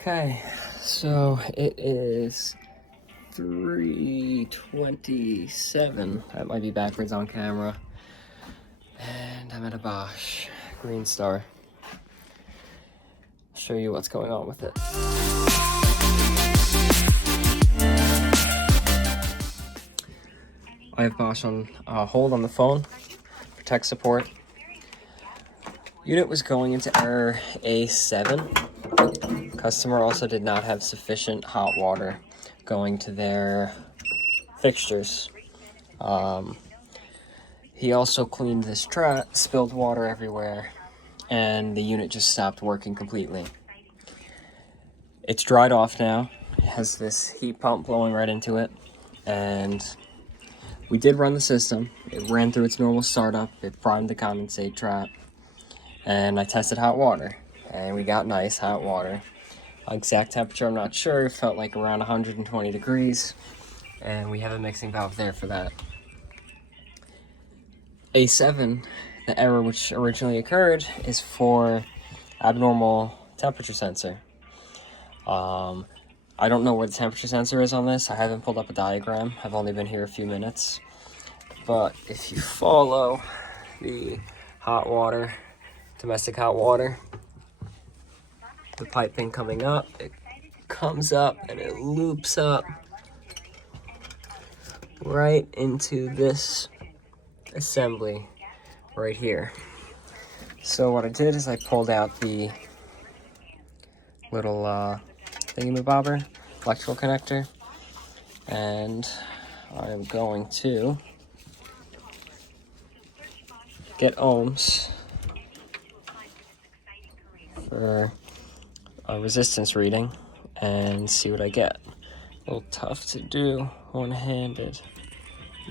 Okay, so it is 3:27. That might be backwards on camera. And I'm at a Bosch Greenstar. I'll show you what's going on with it. I have Bosch on hold on the phone for tech support. Unit was going into error A7. Customer also did not have sufficient hot water going to their fixtures. He also cleaned this trap, spilled water everywhere, and the unit just stopped working completely. It's dried off now. It has this heat pump blowing right into it, and we did run the system. It ran through its normal startup. It primed the condensate trap, and I tested hot water, and we got nice hot water. Exact temperature, I'm not sure. It felt like around 120 degrees, and we have a mixing valve there for that. A7, the error which originally occurred, is for abnormal temperature sensor. I don't know where the temperature sensor is on this. I haven't pulled up a diagram. I've only been here a few minutes. But if you follow the hot water, domestic hot water, the piping coming up, it comes up and it loops up right into this assembly right here. So what I did is I pulled out the little thingamabobber electrical connector, and I'm going to get ohms for a resistance reading and see what I get. A little tough to do one-handed.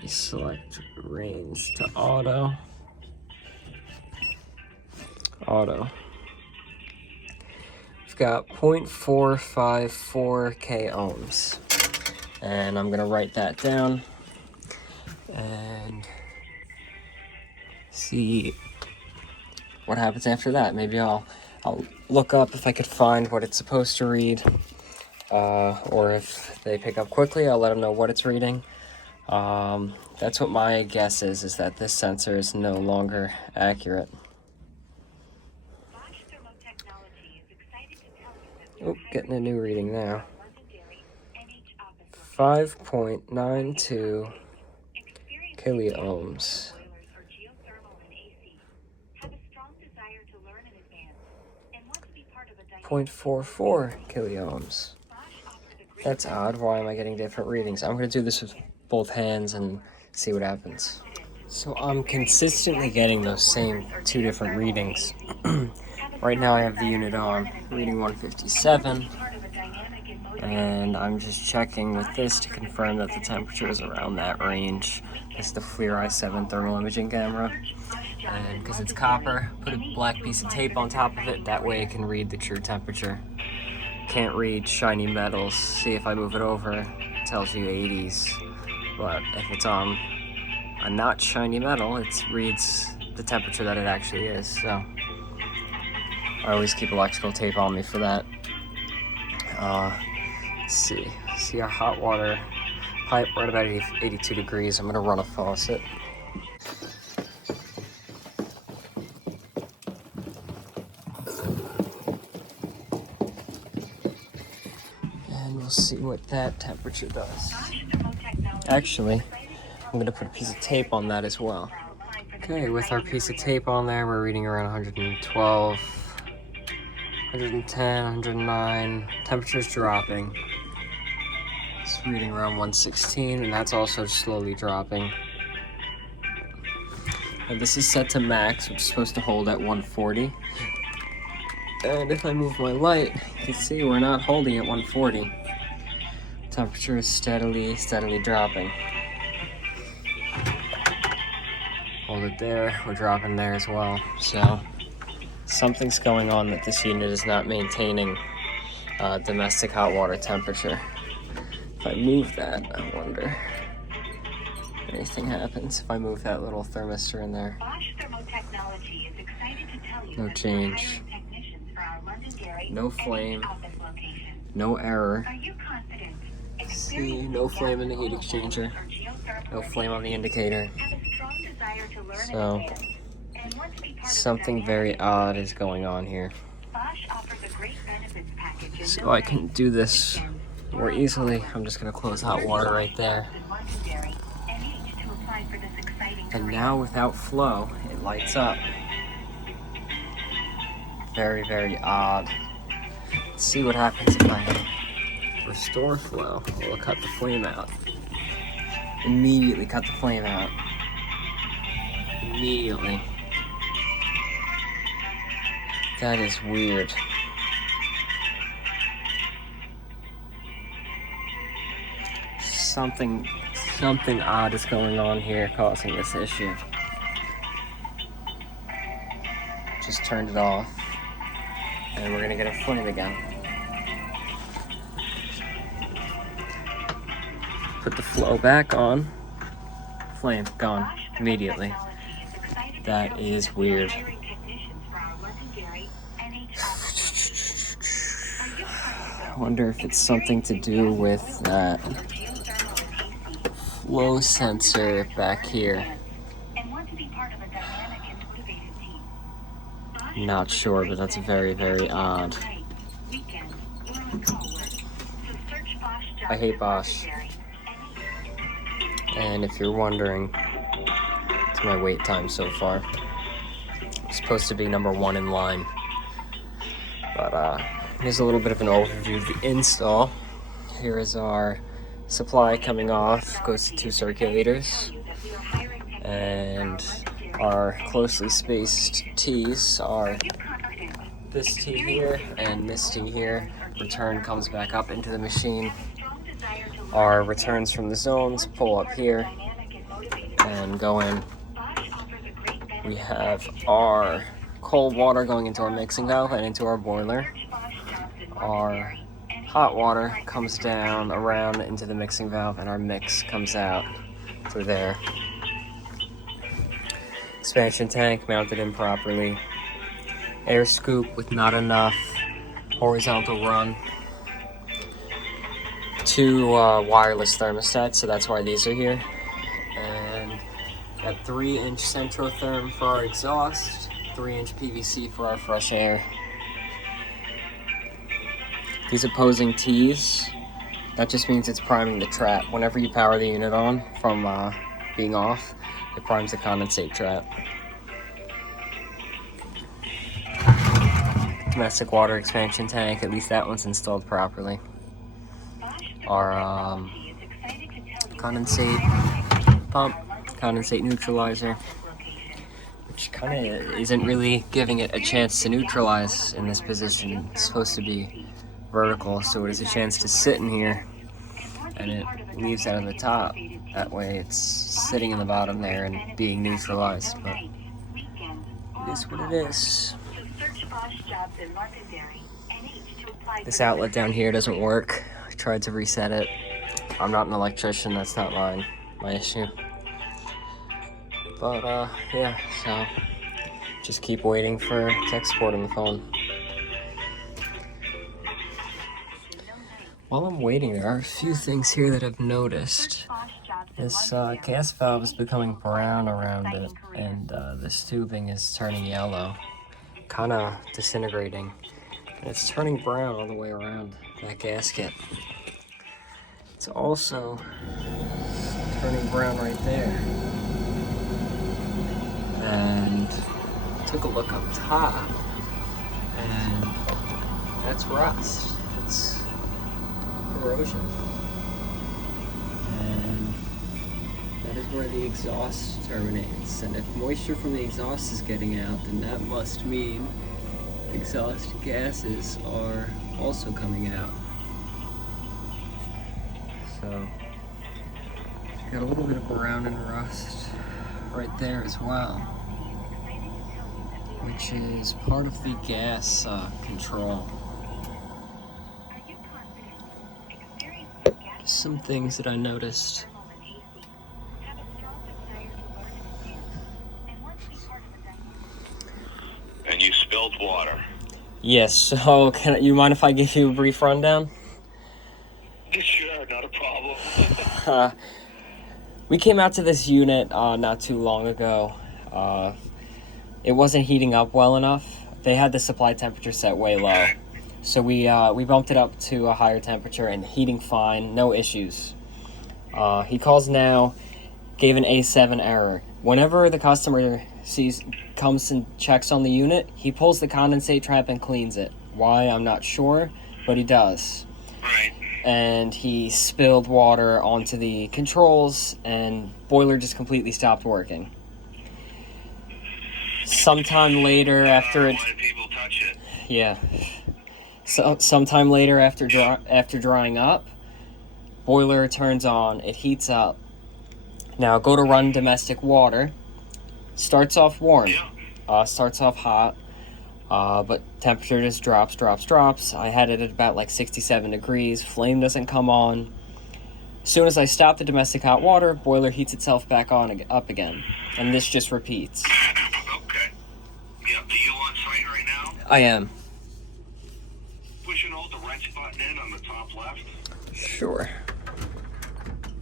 You select range to auto. We've got 0.454 k ohms, and I'm gonna write that down and see what happens after that. Maybe I'll look up if I could find what it's supposed to read, or if they pick up quickly, I'll let them know what it's reading. That's what my guess is that this sensor is no longer accurate. Oh, getting a new reading now. 5.92 kiloohms. 0.44 kiloohms. That's odd. Why am I getting different readings? I'm going to do this with both hands and see what happens. So I'm consistently getting those same two different readings. Right now I have the unit on reading 157, and I'm just checking with this to confirm that the temperature is around that range. This is the FLIR i7 thermal imaging camera, and because it's copper, put a black piece of tape on top of it, that way it can read the true temperature. Can't read shiny metals. See, if I move it over, it tells you 80s, but if it's on a not shiny metal, it reads the temperature that it actually is. So I always keep electrical tape on me for that. Let's see our hot water pipe right about 82 degrees. I'm gonna run a faucet. And we'll see what that temperature does. Actually, I'm going to put a piece of tape on that as well. Okay, with our piece of tape on there, we're reading around 112, 110, 109. Temperature's dropping. It's reading around 116, and that's also slowly dropping. And this is set to max, which is supposed to hold at 140. And if I move my light, you can see we're not holding at 140. Temperature is steadily dropping. Hold it there, we're dropping there as well. So something's going on that this unit is not maintaining domestic hot water temperature. If I move that, I wonder if anything happens. If I move that little thermistor in there. No change. No flame. No error. See, no flame in the heat exchanger. No flame on the indicator. So, something very odd is going on here. So I can do this more easily. I'm just going to close hot water right there. And now without flow, it lights up. Very, very odd. Let's see what happens if I restore flow. We'll cut the flame out. Immediately cut the flame out. Immediately. That is weird. Something odd is going on here causing this issue. Just turned it off. And we're gonna get a flame again. Put the flow back on. Flame gone immediately. That is weird. I wonder if it's something to do with that flow sensor back here. Not sure, but that's very, very odd. I hate Bosch. And if you're wondering, it's my wait time so far. I'm supposed to be number 1 in line. But here's a little bit of an overview of the install. Here is our supply coming off, goes to 2 circulators. And our closely spaced T's are this T here and this T here. Return comes back up into the machine. Our returns from the zones pull up here and go in. We have our cold water going into our mixing valve and into our boiler. Our hot water comes down around into the mixing valve and our mix comes out through there. Expansion tank mounted improperly. Air scoop with not enough horizontal run. 2 wireless thermostats, so that's why these are here. And got 3-inch centrotherm for our exhaust, 3-inch PVC for our fresh air. These opposing T's, that just means it's priming the trap. Whenever you power the unit on from being off, it primes the condensate trap. Domestic water expansion tank, at least that one's installed properly. Our condensate pump, condensate neutralizer, which kind of isn't really giving it a chance to neutralize in this position. It's supposed to be vertical, so it has a chance to sit in here, and it leaves out of the top. That way it's sitting in the bottom there and being neutralized, but it is what it is. This outlet down here doesn't work. I tried to reset it. I'm not an electrician, that's not my issue. But yeah, so just keep waiting for tech support on the phone. While I'm waiting, there are a few things here that I've noticed. This gas valve is becoming brown around it, and this tubing is turning yellow, kind of disintegrating. And it's turning brown all the way around that gasket. It's also turning brown right there. And took a look up top, and that's rust. It's corrosion. And that is where the exhaust terminates. And if moisture from the exhaust is getting out, then that must mean exhaust gases are also coming out. So, got a little bit of brown and rust right there as well, which is part of the gas control. Just some things that I noticed. And you spilled water. Yes, so you mind if I give you a brief rundown? Sure, not a problem. We came out to this unit not too long ago. It wasn't heating up well enough. They had the supply temperature set way low. Okay. So we bumped it up to a higher temperature and heating fine, no issues. He calls now, gave an A7 error. Whenever the customer comes and checks on the unit, he pulls the condensate trap and cleans it. Why, I'm not sure, but he does. Right. And he spilled water onto the controls, and boiler just completely stopped working. Sometime later, after it, why people touch it. yeah. So sometime later, after drying up, boiler turns on. It heats up. Now go to run domestic water. Starts off warm. Yeah. Starts off hot. But temperature just drops. I had it at about like 67 degrees. Flame doesn't come on. As soon as I stop the domestic hot water, boiler heats itself back on up again. And this just repeats. Okay. Yeah, are you on site right now? I am. Push and hold the wrench button in on the top left. Sure.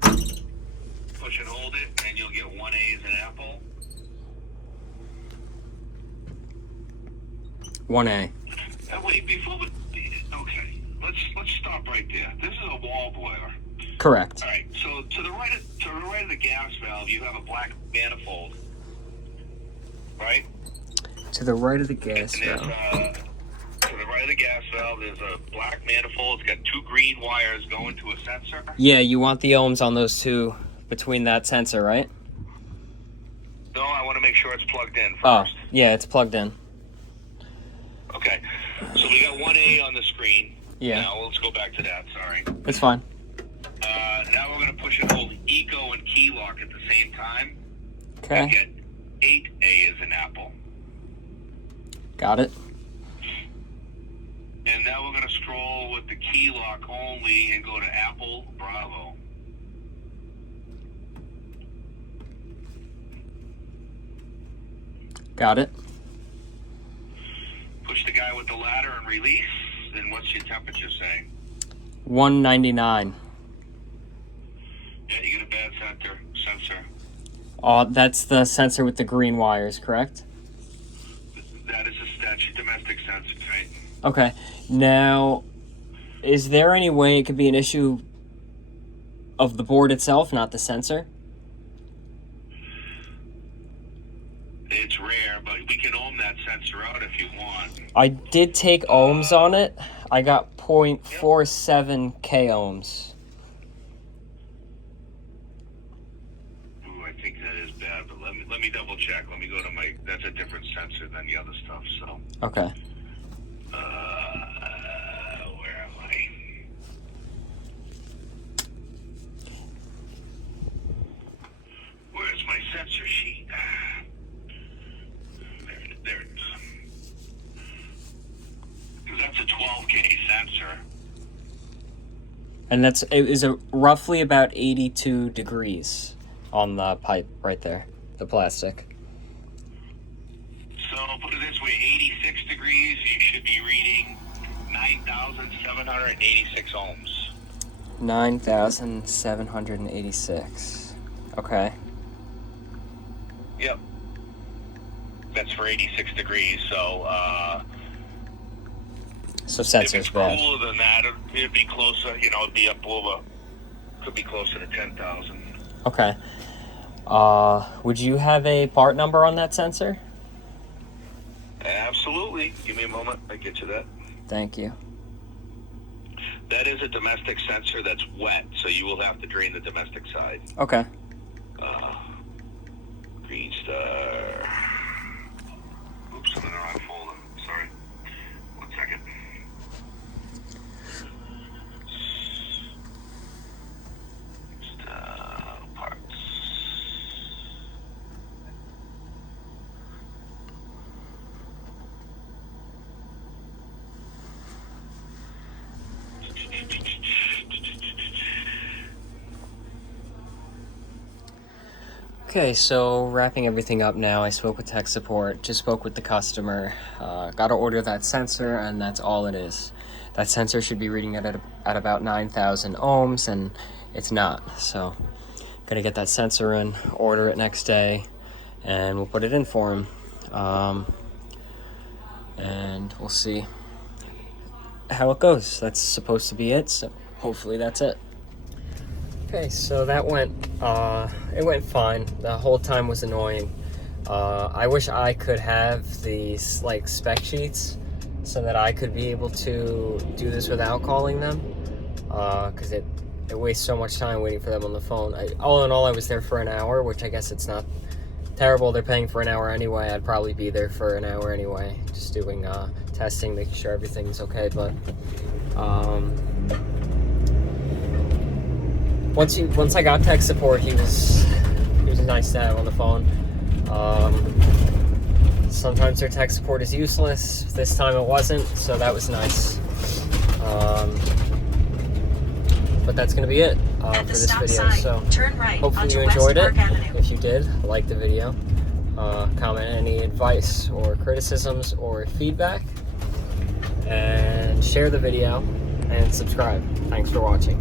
Push and hold it, and you'll get 1A as an apple. 1A. Wait, before we... Okay, let's stop right there. This is a wall boiler. Correct. All right, so to the right of the gas valve, you have a black manifold, right? To the right of the gas And there's, valve. to the right of the gas valve, there's a black manifold. It's got 2 green wires going to a sensor. Yeah, you want the ohms on those two between that sensor, right? No, I want to make sure it's plugged in first. Oh, yeah, it's plugged in. Okay, so we got 1A on the screen. Yeah. Now let's go back to that, sorry. It's fine. Now we're going to push and hold Eco and Key Lock at the same time. Okay. And get 8A as an apple. Got it. And now we're going to scroll with the Key Lock only and go to Apple Bravo. Got it. Push the guy with the ladder and release. Then what's your temperature saying? 199. Yeah, you get a bad sensor. That's the sensor with the green wires, correct? That's your domestic sensor, right? Okay. Now, is there any way it could be an issue of the board itself, not the sensor? It's rare, but we can ohm that sensor out if you want. I did take ohms on it. I got 0.47 k ohms. Ooh, I think that is bad, but let me double check. Let me go to that's a different sensor than the other stuff, so. Okay. Where am I? Where's my sensor sheet? There it is. Because that's a 12K sensor. And it is roughly about 82 degrees on the pipe right there, the plastic. So put it this way, 86 degrees, you should be reading 9,786 ohms. 9,786. Okay. Yep. That's for 86 degrees, so So if sensor's it's bad. cooler than that, it'd be closer, it'd be up over, could be closer to 10,000. Okay. Would you have a part number on that sensor? Absolutely. Give me a moment, I get you that. Thank you. That is a domestic sensor that's wet, so you will have to drain the domestic side. Okay. Greenstar. Oops, I'm in the wrong folder. Sorry. 1 second. Parts. Okay, so wrapping everything up now, I spoke with tech support, just spoke with the customer, got to order that sensor, and that's all it is. that sensor should be reading at about 9,000 ohms, and it's not. So gonna get that sensor in, order it next day, and we'll put it in for him. And we'll see how it goes. That's supposed to be it, so hopefully that's it. Okay, so that went, it went fine. The whole time was annoying. I wish I could have these like spec sheets so that I could be able to do this without calling them, because it wastes so much time waiting for them on the phone. All in all, I was there for an hour, which I guess it's not terrible. They're paying for an hour anyway. I'd probably be there for an hour anyway, just doing testing, making sure everything's okay. But once I got tech support, he was nice to have on the phone. Sometimes their tech support is useless. This time it wasn't, so that was nice. But that's going to be it for this video. So hopefully you enjoyed it. If you did, like the video. Comment any advice or criticisms or feedback. And share the video and subscribe. Thanks for watching.